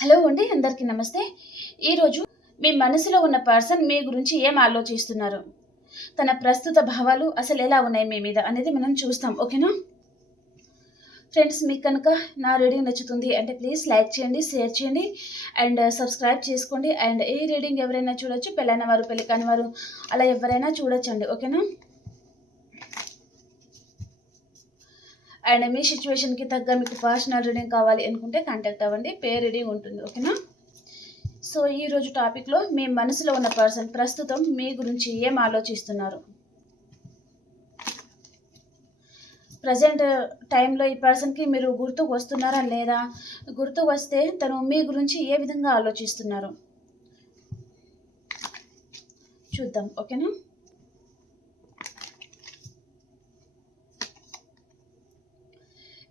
Hello అండి అందరికీ నమస్తే. ఈరోజు మీ మనసులో ఉన్న పర్సన్ మీ గురించి ఏం ఆలోచిస్తున్నారు? తన ప్రస్తుత భావాలు అసలు ఎలా ఉన్నాయి మీ మీద అనేది మనం చూస్తాం ఓకేనా? ఫ్రెండ్స్ మీకు కనుక నా రీడింగ్ నచ్చుతుంది అంటే ప్లీజ్ లైక్ చేయండి షేర్ చేయండి అండ్ సబ్స్క్రైబ్ uh, చేసుకోండి. అండ్ ఏ రీడింగ్ ఎవరైనా చూడొచ్చు పెళ్ళైన వారు పెళ్ళి కాని వారు అలా ఎవరైనా చూడొచ్చండి ఓకేనా? అండ్ మీ సిచ్యువేషన్కి తగ్గ మీకు పర్సనల్ రీడింగ్ కావాలి అనుకుంటే కాంటాక్ట్ అవ్వండి. పే రీడింగ్ ఉంటుంది ఓకేనా సో ఈరోజు టాపిక్లో మీ మనసులో ఉన్న పర్సన్ ప్రస్తుతం మీ గురించి ఏం ఆలోచిస్తున్నారు? ప్రజెంట్ టైంలో ఈ పర్సన్కి మీరు గుర్తుకు వస్తున్నారా లేదా? గుర్తు వస్తే తను మీ గురించి ఏ విధంగా ఆలోచిస్తున్నారు? చూద్దాం ఓకేనా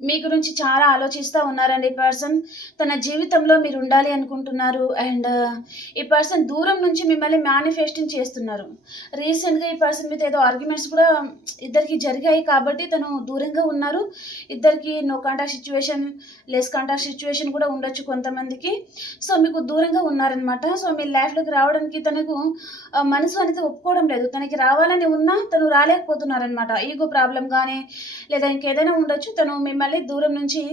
మీ గురించి చాలా ఆలోచిస్తూ ఉన్నారండి ఈ పర్సన్. తన జీవితంలో మీరు ఉండాలి అనుకుంటున్నారు అండ్ ఈ పర్సన్ దూరం నుంచి మిమ్మల్ని మేనిఫెస్టింగ్ చేస్తున్నారు. రీసెంట్గా ఈ పర్సన్ మీద ఏదో ఆర్గ్యుమెంట్స్ కూడా ఇద్దరికి జరిగాయి కాబట్టి తను దూరంగా ఉన్నారు. ఇద్దరికి no contact situation less contact situation కూడా ఉండొచ్చు కొంతమందికి. సో మీకు దూరంగా ఉన్నారనమాట సో మీ లైఫ్లోకి రావడానికి తనకు మనసు అనేది ఒప్పుకోవడం లేదు. తనకి రావాలని ఉన్నా తను రాలేకపోతున్నారనమాట ఈగో ప్రాబ్లం కానీ లేదా ఇంకేదైనా ఉండొచ్చు. తను మిమ్మల్ని దూరం నుంచి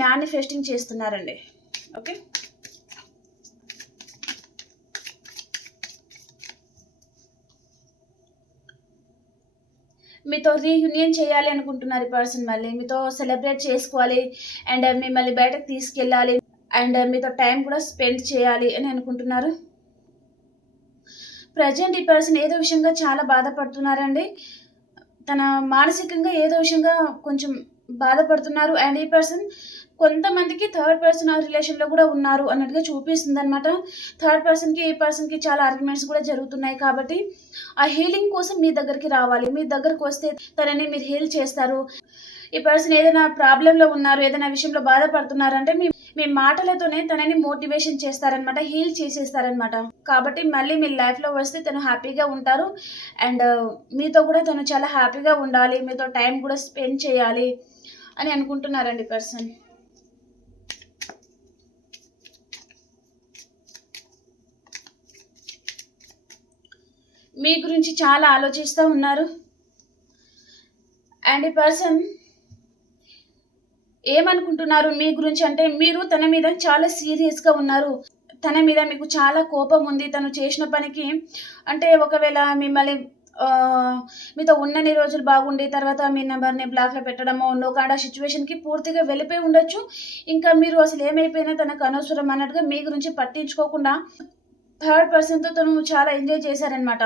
మేనిఫెస్టింగ్ చేస్తున్నారండి. ఓకే మీతో రీయూనియన్ చేయాలి అనుకుంటున్నారు ఈ పర్సన్ మళ్ళీ. మీతో సెలబ్రేట్ చేసుకోవాలి అండ్ మిమ్మల్ని బయటకు తీసుకెళ్ళాలి అండ్ మీతో టైం కూడా స్పెండ్ చేయాలి అని అనుకుంటున్నారు. ప్రజెంట్ ఈ పర్సన్ ఏదో విషయంగా చాలా బాధపడుతున్నారండి. తన మానసికంగా ఏదో విషయంగా కొంచెం బాధపడుతున్నారు. అండ్ ఈ పర్సన్ కొంతమందికి థర్డ్ పర్సన్ ఆ రిలేషన్లో కూడా ఉన్నారు అన్నట్టుగా చూపిస్తుంది అనమాట థర్డ్ పర్సన్కి ఈ పర్సన్కి చాలా ఆర్గ్యుమెంట్స్ కూడా జరుగుతున్నాయి కాబట్టి ఆ హీలింగ్ కోసం మీ దగ్గరికి రావాలి. మీ దగ్గరకు వస్తే తనని మీరు హీల్ చేస్తారు. ఈ పర్సన్ ఏదైనా ప్రాబ్లంలో ఉన్నారు ఏదైనా విషయంలో బాధపడుతున్నారంటే మీ మీ మాటలతోనే తనని మోటివేషన్ చేస్తారనమాట హీల్ చేసేస్తారనమాట కాబట్టి మళ్ళీ మీ లైఫ్లో వస్తే తను హ్యాపీగా ఉంటారు. అండ్ మీతో కూడా తను చాలా హ్యాపీగా ఉండాలి. మీతో టైం కూడా స్పెండ్ చేయాలి. అని అనుకుంటున్నారండి పర్సన్. మీ గురించి చాలా ఆలోచిస్తూ ఉన్నారు. అండ్ ఈ పర్సన్ ఏమనుకుంటున్నారు? మీ గురించి అంటే మీరు తన మీద చాలా సీరియస్గా ఉన్నారు. తన మీద మీకు చాలా కోపం ఉంది. తను చేసిన పనికి అంటే ఒకవేళ మిమ్మల్ని మీతో ఉన్నన్ని రోజులు బాగుండి తర్వాత మీ నెంబర్ని బ్లాక్లో పెట్టడమో నో కాడ సిచ్యువేషన్కి పూర్తిగా వెళ్ళిపోయి ఉండొచ్చు. ఇంకా మీరు అసలు ఏమైపోయినా తనకు అనవసరం అన్నట్టుగా మీ గురించి పట్టించుకోకుండా థర్డ్ పర్సన్తో తను చాలా ఎంజాయ్ చేశారనమాట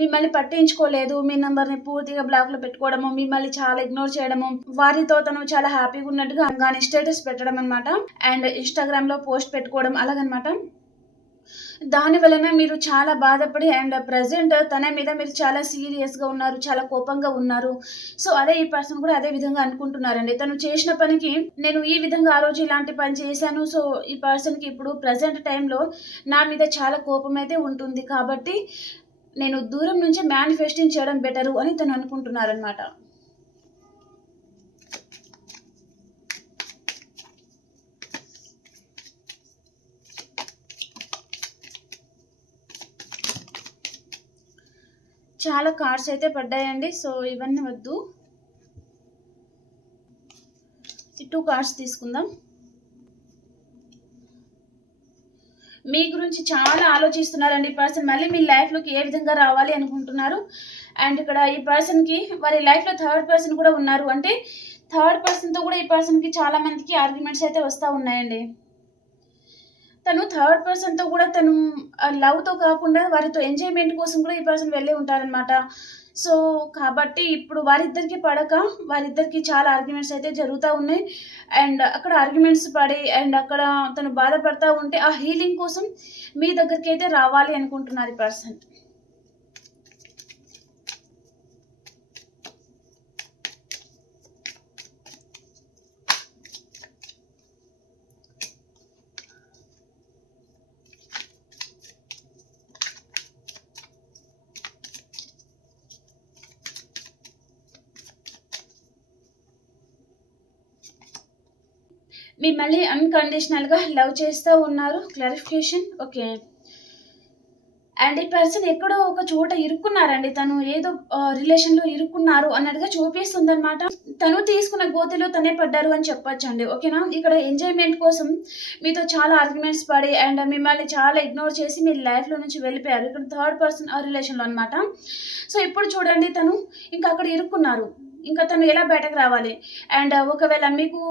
మిమ్మల్ని పట్టించుకోలేదు మీ నెంబర్ని పూర్తిగా బ్లాక్లో పెట్టుకోవడము మిమ్మల్ని చాలా ఇగ్నోర్ చేయడము వారితో తను చాలా హ్యాపీగా ఉన్నట్టుగా కానీ స్టేటస్ పెట్టడం అనమాట అండ్ ఇన్స్టాగ్రామ్లో పోస్ట్ పెట్టుకోవడం అలాగనమాట దాని వలన మీరు చాలా బాధపడి అండ్ ప్రజెంట్ తన మీద మీరు చాలా సీరియస్గా ఉన్నారు చాలా కోపంగా ఉన్నారు. సో అదే ఈ పర్సన్ కూడా అదే విధంగా అనుకుంటున్నారండి. తను చేసిన పనికి నేను ఈ విధంగా ఆ రోజు ఇలాంటి పని చేశాను. సో ఈ పర్సన్కి ఇప్పుడు ప్రజెంట్ టైంలో నా మీద చాలా కోపం అయితే ఉంటుంది. కాబట్టి నేను దూరం నుంచి మేనిఫెస్టింగ్ చేయడం బెటరు అని తను అనుకుంటున్నారనమాట చాలా కార్డ్స్ అయితే పడ్డాయండి సో ఇవన్నీ వద్దు. టూ కార్డ్స్ తీసుకుందాం. మీ గురించి చాలా ఆలోచిస్తున్నారండి ఈ పర్సన్. మళ్ళీ మీ లైఫ్లోకి ఏ విధంగా రావాలి అనుకుంటున్నారు? అండ్ ఇక్కడ ఈ పర్సన్కి వారి లైఫ్లో థర్డ్ పర్సన్ కూడా ఉన్నారు. అంటే థర్డ్ పర్సన్తో కూడా ఈ పర్సన్కి చాలా మందికి ఆర్గ్యుమెంట్స్ అయితే వస్తూ ఉన్నాయండి. తను థర్డ్ పర్సన్తో కూడా తను లవ్తో కాకుండా వారితో ఎంజాయ్మెంట్ కోసం కూడా ఈ పర్సన్ వెళ్ళే ఉంటారనమాట సో కాబట్టి ఇప్పుడు వారిద్దరికి పడక వారిద్దరికి చాలా ఆర్గ్యుమెంట్స్ అయితే జరుగుతూ ఉన్నాయి. అండ్ అక్కడ ఆర్గ్యుమెంట్స్ పడి అండ్ అక్కడ తను బాధపడతా ఉంటే ఆ హీలింగ్ కోసం మీ దగ్గరికి అయితే రావాలి అనుకుంటున్నారు ఈ పర్సన్ మిమ్మల్ని అన్కండిషనల్గా లవ్ చేస్తూ ఉన్నారు. క్లారిఫికేషన్ ఓకే అండ్ ఈ పర్సన్ ఎక్కడో ఒక చోట ఇరుక్కున్నారండి. తను ఏదో రిలేషన్లో ఇరుక్కున్నారు అన్నట్టుగా చూపిస్తుంది అనమాట తను తీసుకున్న గోతిలో తనే పడ్డారు అని చెప్పొచ్చు అండి ఓకేనా ఇక్కడ ఎంజాయ్మెంట్ కోసం మీతో చాలా ఆర్గ్యుమెంట్స్ పడి అండ్ మిమ్మల్ని చాలా ఇగ్నోర్ చేసి మీ లైఫ్లో నుంచి వెళ్ళిపోయారు. ఇక్కడ థర్డ్ పర్సన్ ఆ రిలేషన్లో అనమాట సో ఇప్పుడు చూడండి తను. ఇంకా అక్కడ ఇరుక్కున్నారు. ఇంకా తను ఎలా బయటకు రావాలి? అండ్ ఒకవేళ మీకు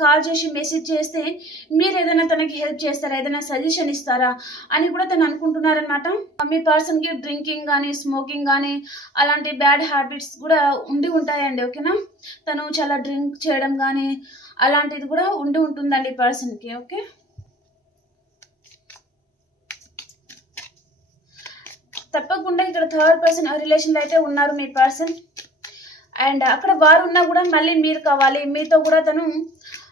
కాల్ చేసి మెసేజ్ చేస్తే మీరు ఏదైనా తనకి హెల్ప్ చేస్తారా? ఏదైనా సజెషన్ ఇస్తారా? అని కూడా తను అనుకుంటున్నారనమాట మీ పర్సన్కి డ్రింకింగ్ కానీ స్మోకింగ్ కానీ అలాంటి బ్యాడ్ హ్యాబిట్స్ కూడా ఉండి ఉంటాయండి ఓకేనా? తను చాలా డ్రింక్ చేయడం కానీ అలాంటిది కూడా ఉండి ఉంటుందండి ఈ పర్సన్కి ఓకే? తప్పకుండా ఇక్కడ థర్డ్ పర్సన్ రిలేషన్లో అయితే ఉన్నారు మీ పర్సన్. అండ్ అక్కడ వారు ఉన్నా కూడా మళ్ళీ మీరు కావాలి. మీతో కూడా తను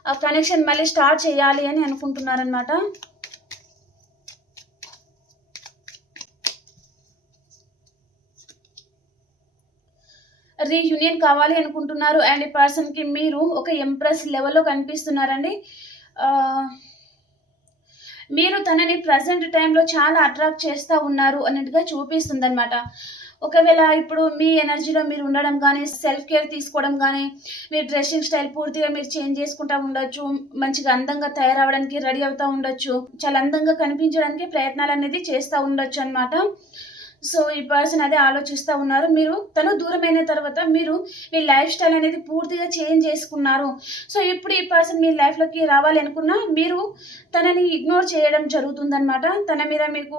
కనెక్షన్ మళ్ళీ స్టార్ట్ చేయాలి అని అనుకుంటున్నారనమాట రీయూనియన్ కావాలి అనుకుంటున్నారు. అండ్ ఈ పర్సన్కి మీరు ఒక ఎంప్రెస్ లెవెల్లో కనిపిస్తున్నారండి. మీరు తనని ప్రజెంట్ టైంలో చాలా అట్రాక్ట్ చేస్తూ ఉన్నారు అన్నట్టుగా చూపిస్తుంది అనమాట ఒకవేళ ఇప్పుడు మీ ఎనర్జీలో మీరు ఉండడం కానీ సెల్ఫ్ కేర్ తీసుకోవడం కానీ మీ డ్రెస్సింగ్ స్టైల్ పూర్తిగా మీరు చేంజ్ చేసుకుంటా ఉండొచ్చు మంచిగా అందంగా తయారవడానికి రెడీ అవుతూ ఉండొచ్చు చాలా అందంగా కనిపించడానికి ప్రయత్నాలు అనేది చేస్తూ ఉండొచ్చు అనమాట సో ఈ పర్సన్ అదే ఆలోచిస్తూ ఉన్నారు. మీరు తను దూరమైన తర్వాత మీరు మీ లైఫ్ స్టైల్ అనేది పూర్తిగా చేంజ్ చేసుకున్నారు. సో ఇప్పుడు ఈ పర్సన్ మీ లైఫ్లోకి రావాలి అనుకున్నా మీరు తనని ఇగ్నోర్ చేయడం జరుగుతుందనమాట తన మీద మీకు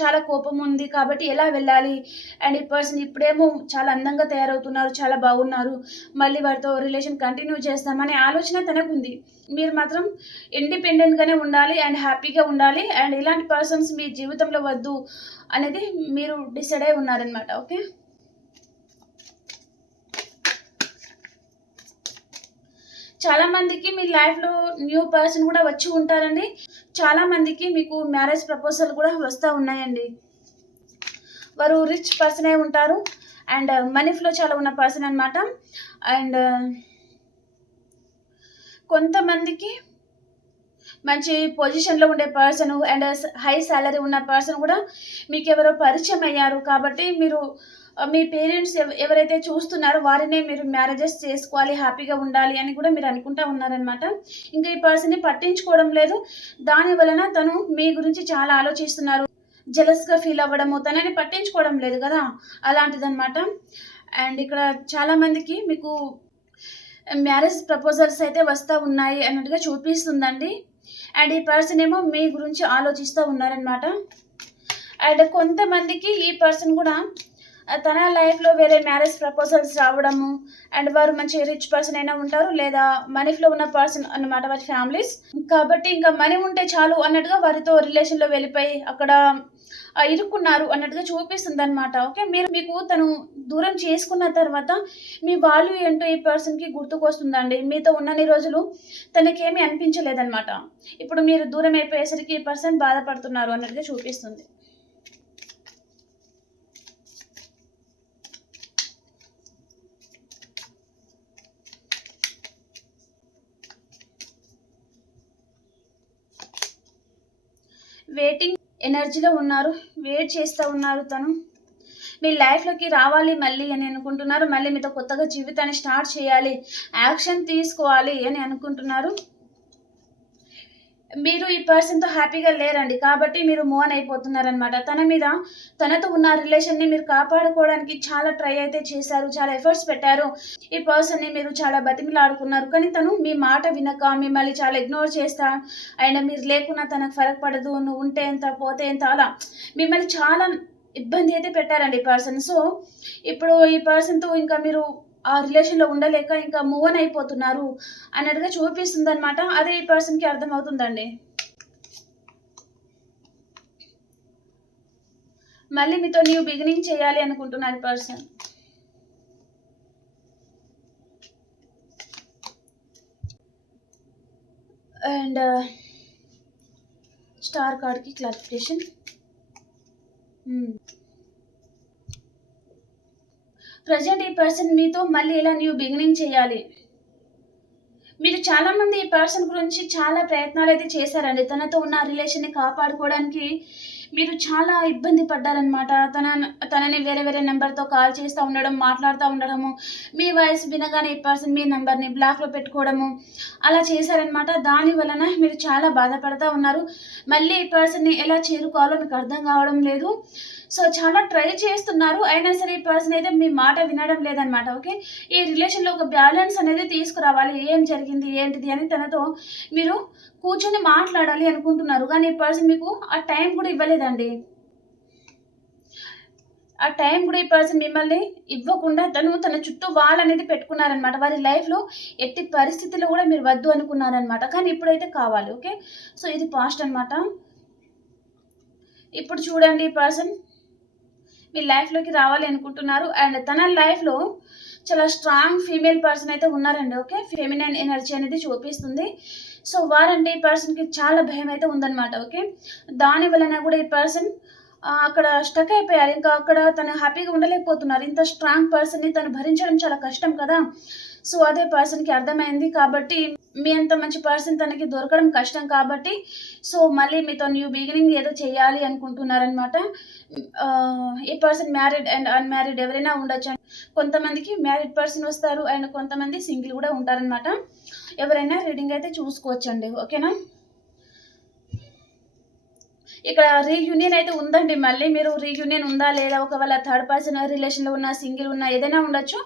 చాలా కోపం ఉంది కాబట్టి ఎలా వెళ్ళాలి? అండ్ ఈ పర్సన్ ఇప్పుడేమో చాలా అందంగా తయారవుతున్నారు చాలా బాగున్నారు. మళ్ళీ వారితో రిలేషన్ కంటిన్యూ చేస్తామనే ఆలోచన తనకుంది. మీరు మాత్రం ఇండిపెండెంట్గానే ఉండాలి అండ్ హ్యాపీగా ఉండాలి అండ్ ఇలాంటి పర్సన్స్ మీ జీవితంలో వద్దు అనేది మీరు డిసైడ్ అయి ఉన్నారనమాట ఓకే? చాలా మందికి మీ లైఫ్లో న్యూ పర్సన్ కూడా వచ్చి ఉంటారండి. చాలా మందికి మీకు మ్యారేజ్ ప్రపోజల్ కూడా వస్తూ ఉన్నాయండి. వారు రిచ్ పర్సన్ అయి ఉంటారు అండ్ మనీ ఫ్లో చాలా ఉన్న పర్సన్ అనమాట అండ్ కొంతమందికి మంచి పొజిషన్లో ఉండే పర్సన్ అండ్ హై శాలరీ ఉన్న పర్సన్ కూడా మీకు ఎవరో పరిచయం అయ్యారు కాబట్టి మీరు మీ పేరెంట్స్ ఎవరైతే చూస్తున్నారో వారినే మీరు మ్యారేజెస్ చేసుకోవాలి హ్యాపీగా ఉండాలి అని కూడా మీరు అనుకుంటా ఉన్నారనమాట ఇంకా ఈ పర్సన్ని పట్టించుకోవడం లేదు. దాని వలన తను మీ గురించి చాలా ఆలోచిస్తున్నారు. జెలస్గా ఫీల్ అవ్వడము తనని పట్టించుకోవడం లేదు కదా అలాంటిదన్నమాట. అండ్ ఇక్కడ చాలామందికి మీకు మ్యారేజ్ ప్రపోజల్స్ అయితే వస్తూ ఉన్నాయి అన్నట్టుగా చూపిస్తుందండి. అండ్ ఈ పర్సన్ ఏమో మీ గురించి ఆలోచిస్తూ ఉన్నారనమాట అండ్ కొంతమందికి ఈ పర్సన్ కూడా తన లైఫ్లో వేరే మ్యారేజ్ ప్రపోజల్స్ రావడము అండ్ వారు మంచి రిచ్ పర్సన్ అయినా ఉంటారు లేదా మనీలో ఉన్న పర్సన్ అన్నమాట వారి ఫ్యామిలీస్. కాబట్టి ఇంకా మనీ ఉంటే చాలు అన్నట్టుగా వారితో రిలేషన్లో వెళ్ళిపోయి అక్కడ ఇరుక్కున్నారు అన్నట్టుగా చూపిస్తుంది అనమాట ఓకే మీరు మీకు తను దూరం చేసుకున్న తర్వాత మీ వాల్యూ ఏంటో ఈ పర్సన్కి గుర్తుకొస్తుందండి. మీతో ఉన్నన్ని రోజులు తనకేమీ అనిపించలేదన్నమాట. ఇప్పుడు మీరు దూరం అయిపోయేసరికి ఈ పర్సన్ బాధపడుతున్నారు అన్నట్టుగా చూపిస్తుంది. వెయిటింగ్ ఎనర్జీలో ఉన్నారు. వెయిట్ చేస్తూ ఉన్నారు తను. మీ లైఫ్లోకి రావాలి మళ్ళీ అని అనుకుంటున్నారు. మళ్ళీ మీతో కొత్తగా జీవితాన్ని స్టార్ట్ చేయాలి. యాక్షన్ తీసుకోవాలి అని అనుకుంటున్నారు. మీరు ఈ పర్సన్తో హ్యాపీగా లేరండి. కాబట్టి మీరు మూవ్ ఆన్ అయిపోతున్నారనమాట తన మీద తనతో ఉన్న రిలేషన్ని మీరు కాపాడుకోవడానికి చాలా ట్రై అయితే చేశారు. చాలా ఎఫర్ట్స్ పెట్టారు. ఈ పర్సన్ని మీరు చాలా బతిమిలాడుకున్నారు. కానీ తను మీ మాట వినక మిమ్మల్ని చాలా ఇగ్నోర్ చేస్తా అండ్ మీరు లేకున్నా తనకు ఫరక్ పడదు నువ్వు ఉంటే ఎంత పోతే ఎంత అలా మిమ్మల్ని చాలా ఇబ్బంది అయితే పెట్టారండి ఈ పర్సన్ సో ఇప్పుడు ఈ పర్సన్తో ఇంకా మీరు ఆ రిలేషన్లో ఉండలేక ఇంకా మూవ్ ఆన్ అయిపోతున్నారు అన్నట్టుగా చూపిస్తుంది అనమాట అదే ఈ పర్సన్కి అర్థమవుతుందండి. మళ్ళీ మీతో న్యూ బిగినింగ్ చేయాలి అనుకుంటున్నారు పర్సన్ అండ్ స్టార్ కార్డ్కి క్లారిఫికేషన్ ప్రజెంట్ ఈ పర్సన్ మీతో మళ్ళీ ఇలా న్యూ బిగినింగ్ చేయాలి? మీరు చాలా మంది ఈ పర్సన్ గురించి చాలా ప్రయత్నాలు అయితే చేశారండి. తనతో ఉన్న రిలేషన్ని కాపాడుకోవడానికి మీరు చాలా ఇబ్బంది పడ్డారనమాట తన తనని వేరే వేరే నెంబర్తో కాల్ చేస్తూ ఉండడం మాట్లాడుతూ ఉండడము మీ వాయిస్ వినగానే ఈ పర్సన్ మీ నెంబర్ని బ్లాక్లో పెట్టుకోవడము అలా చేశారనమాట దాని వలన మీరు చాలా బాధపడతా ఉన్నారు. మళ్ళీ ఈ పర్సన్ని ఎలా చేరుకోవాలో మీకు అర్థం కావడం లేదు. సో చాలా ట్రై చేస్తున్నారు. అయినా సరే ఈ పర్సన్ అయితే మీ మాట వినడం లేదనమాట ఓకే? ఈ రిలేషన్లో ఒక బ్యాలెన్స్ అనేది తీసుకురావాలి. ఏం జరిగింది ఏంటిది అని తనతో మీరు కూర్చొని మాట్లాడాలి అనుకుంటున్నారు కానీ ఈ పర్సన్ మీకు ఆ టైం కూడా ఇవ్వలేదండి. ఆ టైం కూడా ఈ పర్సన్ మిమ్మల్ని ఇవ్వకుండా తను తన చుట్టూ వాళ్ళు అనేది పెట్టుకున్నారనమాట వారి లైఫ్లో ఎట్టి పరిస్థితుల్లో కూడా మీరు వద్దు అనుకున్నారనమాట కానీ ఇప్పుడైతే కావాలి ఓకే సో ఇది పాస్ట్ అనమాట ఇప్పుడు చూడండి ఈ పర్సన్ మీ లైఫ్లోకి రావాలి అనుకుంటున్నారు. అండ్ తన లైఫ్లో చాలా స్ట్రాంగ్ ఫీమేల్ పర్సన్ అయితే ఉన్నారండి ఓకే ఫెమినైన్ ఎనర్జీ అనేది చూపిస్తుంది. సో వారంటే ఈ పర్సన్కి చాలా భయం అయితే ఉందన్నమాట ఓకే? దాని వలన కూడా ఈ పర్సన్ అక్కడ స్టక్ అయిపోయారు. ఇంకా అక్కడ తను హ్యాపీగా ఉండలేకపోతున్నారు. ఇంత స్ట్రాంగ్ పర్సన్ని తను భరించడం చాలా కష్టం కదా? సో అదే పర్సన్కి అర్థమైంది కాబట్టి మీ అంత మంచి పర్సన్ తనకి దొరకడం కష్టం కాబట్టి సో మళ్ళీ మీతో న్యూ బిగినింగ్ ఏదో చేయాలి అనుకుంటున్నారనమాట ఈ పర్సన్ మ్యారీడ్ అండ్ అన్మ్యారీడ్ ఎవరైనా ఉండొచ్చు కొంతమందికి మ్యారీడ్ పర్సన్ వస్తారు అండ్ కొంతమంది సింగిల్ కూడా ఉంటారనమాట ఎవరైనా రీడింగ్ అయితే చూసుకోవచ్చండి ఓకేనా ఇక్కడ రీయూనియన్ అయితే ఉందండి మళ్ళీ మీరు రీయూనియన్ ఉందా లేదా ఒకవేళ థర్డ్ పర్సన్ రిలేషన్లో ఉన్న సింగిల్ ఉన్న ఏదైనా ఉండొచ్చు.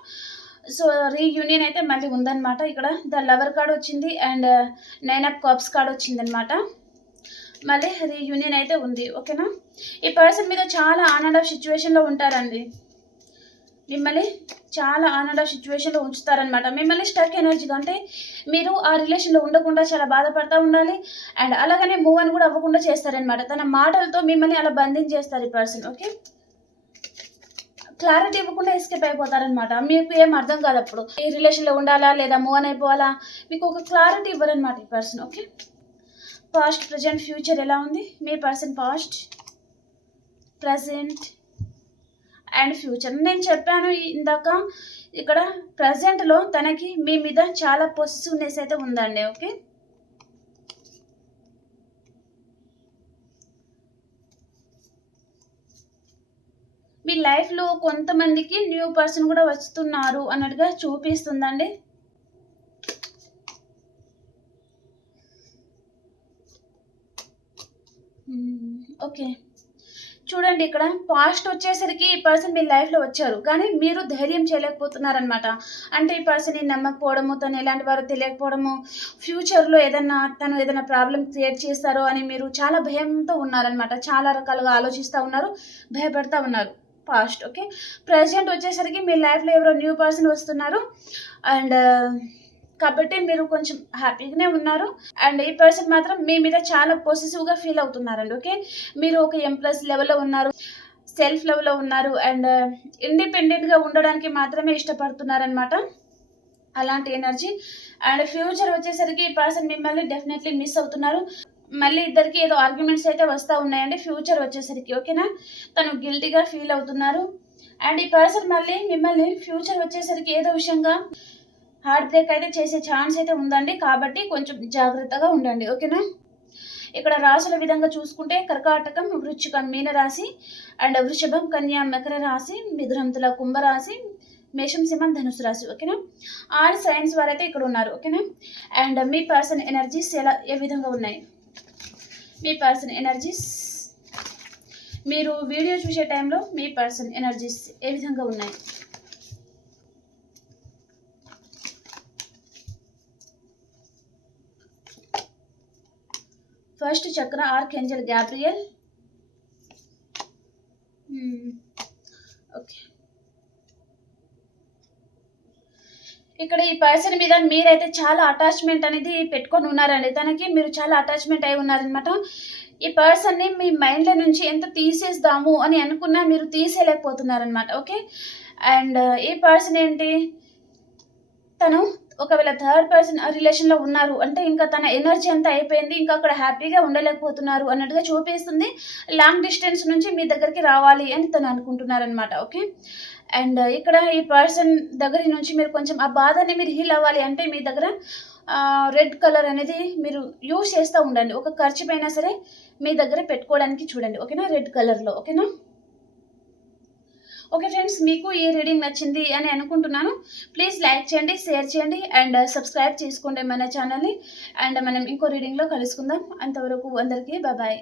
సో రీయూనియన్ అయితే మళ్ళీ ఉందన్నమాట. ఇక్కడ ద లవర్ కార్డ్ వచ్చింది and uh, nine of cups card వచ్చింది అనమాట మళ్ళీ రీయూనియన్ అయితే ఉంది ఓకేనా? ఈ పర్సన్ మీద చాలా ఆన్ అండ్ ఆఫ్ సిచ్యువేషన్లో ఉంటారండి. మిమ్మల్ని చాలా ఆన్ అండ్ ఆఫ్ సిచ్యువేషన్లో ఉంచుతారనమాట మిమ్మల్ని స్టక్ ఎనర్జీగా అంటే మీరు ఆ రిలేషన్లో ఉండకుండా చాలా బాధపడతా ఉండాలి. అండ్ అలాగనే మూవ్ అని కూడా అవ్వకుండా చేస్తారనమాట తన మాటలతో మిమ్మల్ని అలా బంధించేస్తారు ఈ పర్సన్ ఓకే? క్లారిటీ ఇవ్వకుండా ఎస్కేప్ అయిపోతారనమాట మీకు ఏం అర్థం కాదు అప్పుడు. ఈ రిలేషన్లో ఉండాలా లేదా మూవ్ అని అయిపోవాలా? మీకు ఒక క్లారిటీ ఇవ్వరనమాట ఈ person okay past present future ఎలా ఉంది? మీ person past present and future నేను చెప్పాను ఇందాక ఇక్కడ ప్రజెంట్లో తనకి మీ మీద చాలా పొసిసివ్నెస్ అయితే ఉందండి ఓకే మీ లైఫ్లో కొంతమందికి న్యూ పర్సన్ కూడా వస్తున్నారు అన్నట్టుగా చూపిస్తుందండి. ఓకే. చూడండి ఇక్కడ పాస్ట్ వచ్చేసరికి ఈ పర్సన్ మీ లైఫ్లో వచ్చారు. కానీ మీరు ధైర్యం చేయలేకపోతున్నారనమాట అంటే ఈ పర్సన్ని నమ్మకపోవడము తను ఎలాంటి వారు తెలియకపోవడము ఫ్యూచర్లో ఏదన్నా తను ఏదైనా ప్రాబ్లం క్రియేట్ చేస్తారో అని మీరు చాలా భయంతో ఉన్నారనమాట చాలా రకాలుగా ఆలోచిస్తూ ఉన్నారు భయపడతా ఉన్నారు. Past okay? ప్రజెంట్ వచ్చేసరికి మీ లైఫ్లో ఎవరో న్యూ పర్సన్ వస్తున్నారు. అండ్ uh, కాబట్టి మీరు కొంచెం హ్యాపీగానే ఉన్నారు. అండ్ ఈ పర్సన్ మాత్రం మీ మీద చాలా పొసిసివ్గా ఫీల్ అవుతున్నారండి ఓకే? మీరు ఒక ఎంప్లస్ లెవెల్లో ఉన్నారు సెల్ఫ్ లెవెల్లో ఉన్నారు అండ్ ఇండిపెండెంట్గా uh, ఉండడానికి మాత్రమే ఇష్టపడుతున్నారనమాట అలాంటి ఎనర్జీ అండ్ ఫ్యూచర్ వచ్చేసరికి ఈ పర్సన్ మిమ్మల్ని డెఫినెట్లీ మిస్ అవుతున్నారు. మళ్ళీ ఇద్దరికి ఏదో ఆర్గ్యుమెంట్స్ అయితే వస్తూ ఉన్నాయండి. ఫ్యూచర్ వచ్చేసరికి ఓకేనా? తను గిల్టీగా ఫీల్ అవుతున్నారు. అండ్ ఈ పర్సన్ మళ్ళీ మిమ్మల్ని ఫ్యూచర్ వచ్చేసరికి ఏదో విషయంగా హార్ట్ బ్రేక్ అయితే చేసే ఛాన్స్ అయితే ఉందండి. కాబట్టి కొంచెం జాగ్రత్తగా ఉండండి ఓకేనా? ఇక్కడ రాసుల విధంగా చూసుకుంటే కర్కాటకం వృచ్చికం మీన రాశి అండ్ వృషభం కన్యా మకర రాశి మిథునం తుల కుంభరాశి మేషం సింహం ధనుసు రాశి ఓకేనా? ఆల్ సైన్స్ వారైతే ఇక్కడ ఉన్నారు ఓకేనా? అండ్ మీ పర్సన్ ఎనర్జీస్ ఎలా ఏ విధంగా ఉన్నాయి? మీ పర్సన్ ఎనర్జీస్. మీరు వీడియో చూసే టైంలో మీ పర్సన్ ఎనర్జీస్ ఏ విధంగా ఉన్నాయి? First chakra archangel Gabriel ఇక్కడ ఈ పర్సన్ మీద మీరైతే చాలా అటాచ్మెంట్ అనేది పెట్టుకొని ఉన్నారండి. తనకి మీరు చాలా అటాచ్మెంట్ అయి ఉన్నారనమాట ఈ పర్సన్ని మీ మైండ్లో నుంచి ఎంత తీసేద్దాము అని అనుకున్నా మీరు తీసేయలేకపోతున్నారనమాట ఓకే? అండ్ ఈ పర్సన్ ఏంటి? తను ఒకవేళ థర్డ్ పర్సన్ రిలేషన్లో ఉన్నారు అంటే ఇంకా తన ఎనర్జీ అంతా అయిపోయింది ఇంకా అక్కడ హ్యాపీగా ఉండలేకపోతున్నారు అన్నట్టుగా చూపిస్తుంది. లాంగ్ డిస్టెన్స్ నుంచి మీ దగ్గరికి రావాలి అని తను అనుకుంటున్నారనమాట ఓకే? అండ్ uh, ఇక్కడ ఈ పర్సన్ దగ్గర నుంచి మీరు కొంచెం ఆ బాధని మీరు హీల్ అవ్వాలి అంటే మీ దగ్గర రెడ్ కలర్ అనేది మీరు యూజ్ చేస్తూ ఉండండి. ఒక ఖర్చు పైన సరే మీ దగ్గర పెట్టుకోవడానికి చూడండి. ఓకేనా? రెడ్ కలర్లో ఓకేనా? ఓకే ఫ్రెండ్స్ మీకు ఈ రీడింగ్ నచ్చింది అని అనుకుంటున్నాను. ప్లీజ్ లైక్ చేయండి షేర్ చేయండి అండ్ సబ్స్క్రైబ్ uh, చేసుకోండి మన ఛానల్ని అండ్ మనం ఇంకో రీడింగ్లో కలుసుకుందాం. అంతవరకు అందరికీ బాయ్